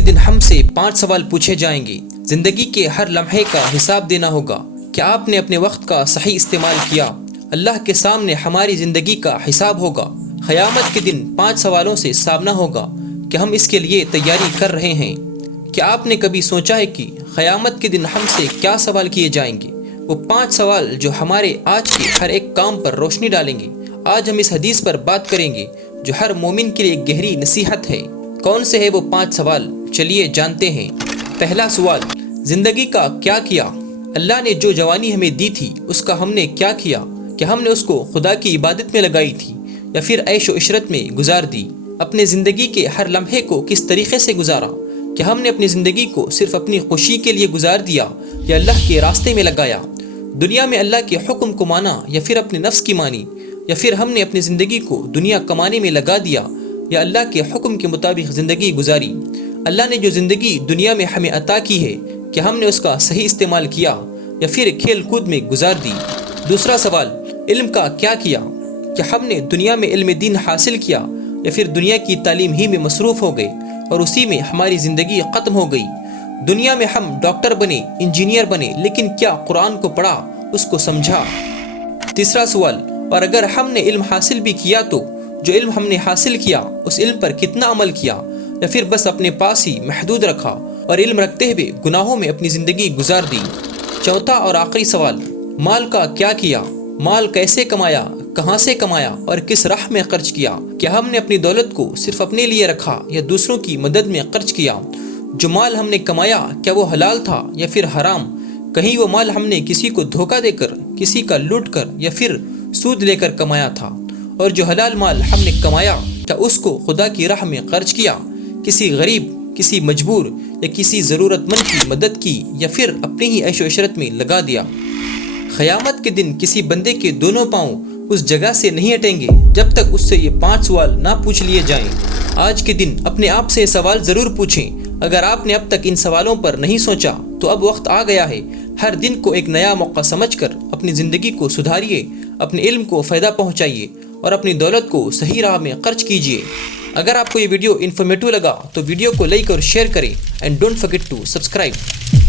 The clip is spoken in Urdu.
کے دن ہم سے 5 سوال پوچھے جائیں گے۔ زندگی کے ہر لمحے کا حساب دینا ہوگا۔ کیا آپ نے اپنے وقت کا صحیح استعمال کیا؟ اللہ کے سامنے ہماری زندگی کا حساب ہوگا۔ قیامت کے دن 5 سوالوں سے سامنا ہوگا کہ ہم اس کے لیے تیاری کر رہے ہیں۔ کیا آپ نے کبھی سوچا ہے کہ قیامت کے دن ہم سے کیا سوال کیے جائیں گے؟ وہ 5 سوال جو ہمارے آج کے ہر ایک کام پر روشنی ڈالیں گے۔ آج ہم اس حدیث پر بات کریں گے جو ہر مومن کے لیے ایک گہری نصیحت ہے۔ کون سے ہے وہ 5 سوال؟ چلیے جانتے ہیں۔ پہلا سوال، زندگی کا کیا کیا؟ اللہ نے جو جوانی ہمیں دی تھی اس کا ہم نے کیا کیا؟ کہ ہم نے اس کو خدا کی عبادت میں لگائی تھی یا پھر عیش و عشرت میں گزار دی؟ اپنے زندگی کے ہر لمحے کو کس طریقے سے گزارا؟ کہ ہم نے اپنی زندگی کو صرف اپنی خوشی کے لیے گزار دیا یا اللہ کے راستے میں لگایا؟ دنیا میں اللہ کے حکم کو مانا یا پھر اپنے نفس کی مانی؟ یا پھر ہم نے اپنی زندگی کو دنیا کمانے میں لگا دیا یا اللہ کے حکم کے مطابق زندگی گزاری؟ اللہ نے جو زندگی دنیا میں ہمیں عطا کی ہے کہ ہم نے اس کا صحیح استعمال کیا یا پھر کھیل کود میں گزار دی؟ دوسرا سوال، علم کا کیا کیا؟ کہ ہم نے دنیا میں علم دین حاصل کیا یا پھر دنیا کی تعلیم ہی میں مصروف ہو گئے اور اسی میں ہماری زندگی ختم ہو گئی؟ دنیا میں ہم ڈاکٹر بنے، انجینئر بنے، لیکن کیا قرآن کو پڑھا، اس کو سمجھا؟ تیسرا سوال، اور اگر ہم نے علم حاصل بھی کیا تو جو علم ہم نے حاصل کیا اس علم پر کتنا عمل کیا یا پھر بس اپنے پاس ہی محدود رکھا اور علم رکھتے ہوئے گناہوں میں اپنی زندگی گزار دی؟ چوتھا اور آخری سوال، مال کا کیا کیا؟ مال کیسے کمایا، کہاں سے کمایا اور کس راہ میں خرچ کیا؟ کیا ہم نے اپنی دولت کو صرف اپنے لیے رکھا یا دوسروں کی مدد میں خرچ کیا؟ جو مال ہم نے کمایا کیا وہ حلال تھا یا پھر حرام؟ کہیں وہ مال ہم نے کسی کو دھوکہ دے کر، کسی کا لوٹ کر یا پھر سود لے کر کمایا تھا؟ اور جو حلال مال ہم نے کمایا کیا اس کو خدا کی راہ میں خرچ کیا، کسی غریب، کسی مجبور یا کسی ضرورت مند کی مدد کی یا پھر اپنی ہی عیش و عشرت میں لگا دیا؟ قیامت کے دن کسی بندے کے دونوں پاؤں اس جگہ سے نہیں ہٹیں گے جب تک اس سے یہ 5 سوال نہ پوچھ لیے جائیں۔ آج کے دن اپنے آپ سے یہ سوال ضرور پوچھیں۔ اگر آپ نے اب تک ان سوالوں پر نہیں سوچا تو اب وقت آ گیا ہے۔ ہر دن کو ایک نیا موقع سمجھ کر اپنی زندگی کو سدھاریے، اپنے علم کو فائدہ پہنچائیے اور اپنی دولت کو صحیح راہ میں خرچ کیجیے۔ اگر آپ کو یہ ویڈیو انفارمیٹو لگا تو ویڈیو کو لائک اور شیئر کریں and don't forget to subscribe.